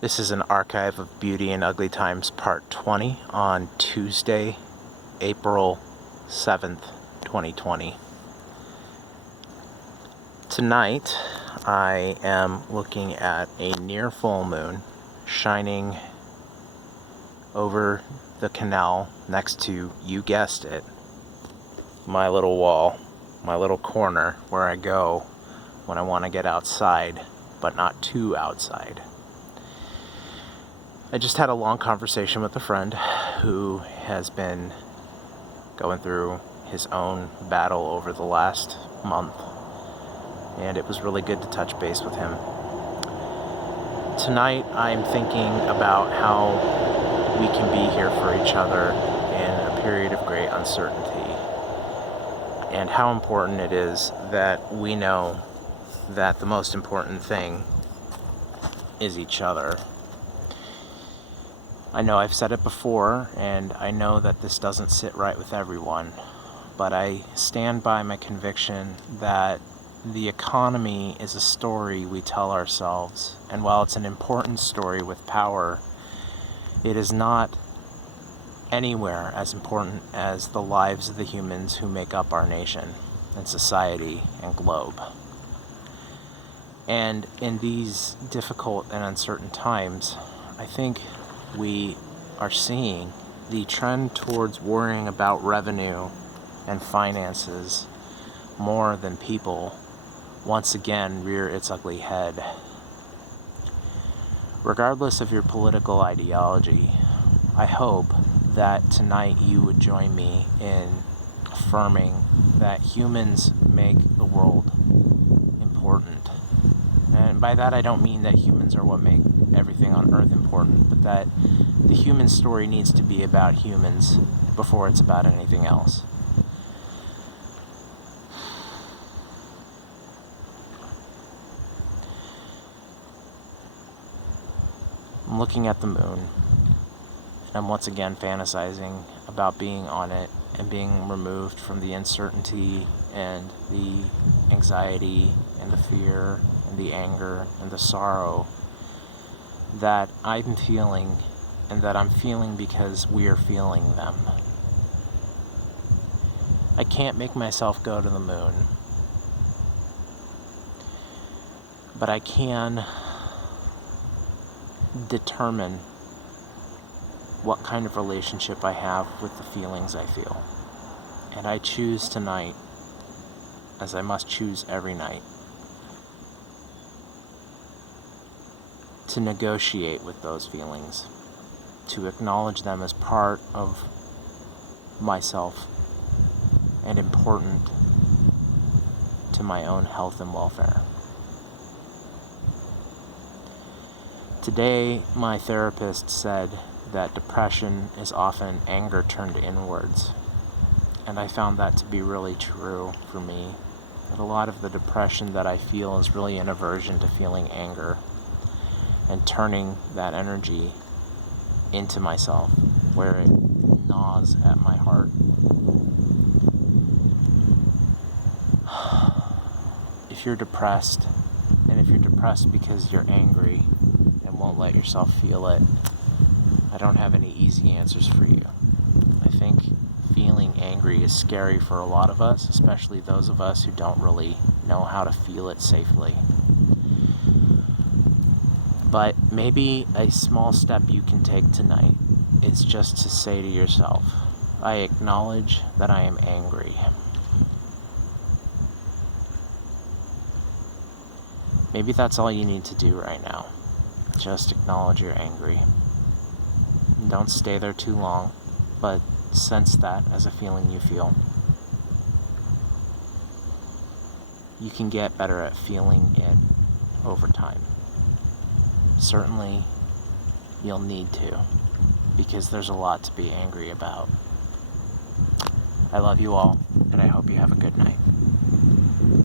This is an archive of Beauty and Ugly Times Part 20 on Tuesday, April 7th, 2020. Tonight, I am looking at a near full moon shining over the canal next to, you guessed it, my little wall, my little corner where I go when I want to get outside, but not too outside. I just had a long conversation with a friend who has been going through his own battle over the last month, and it was really good to touch base with him. Tonight, I'm thinking about how we can be here for each other in a period of great uncertainty, and how important it is that we know that the most important thing is each other. I know I've said it before, and I know that this doesn't sit right with everyone, but I stand by my conviction that the economy is a story we tell ourselves, and while it's an important story with power, it is not anywhere as important as the lives of the humans who make up our nation and society and globe. And in these difficult and uncertain times, I think we are seeing the trend towards worrying about revenue and finances more than people once again rear its ugly head. Regardless of your political ideology, I hope that tonight you would join me in affirming that humans make the world important. And by that I don't mean that humans are what make everything on Earth important, but that the human story needs to be about humans before it's about anything else. I'm looking at the moon, and I'm once again fantasizing about being on it and being removed from the uncertainty and the anxiety and the fear and the anger and the sorrow that I'm feeling, and that I'm feeling because we're feeling them. I can't make myself go to the moon, but I can determine what kind of relationship I have with the feelings I feel. And I choose tonight, as I must choose every night, to negotiate with those feelings, to acknowledge them as part of myself and important to my own health and welfare. Today, my therapist said that depression is often anger turned inwards, and I found that to be really true for me. That a lot of the depression that I feel is really an aversion to feeling anger, and turning that energy into myself, where it gnaws at my heart. If you're depressed, and if you're depressed because you're angry and won't let yourself feel it, I don't have any easy answers for you. I think feeling angry is scary for a lot of us, especially those of us who don't really know how to feel it safely. But maybe a small step you can take tonight is just to say to yourself, I acknowledge that I am angry. Maybe that's all you need to do right now. Just acknowledge you're angry. Don't stay there too long, but sense that as a feeling you feel. You can get better at feeling it over time. Certainly, you'll need to, because there's a lot to be angry about. I love you all, and I hope you have a good night.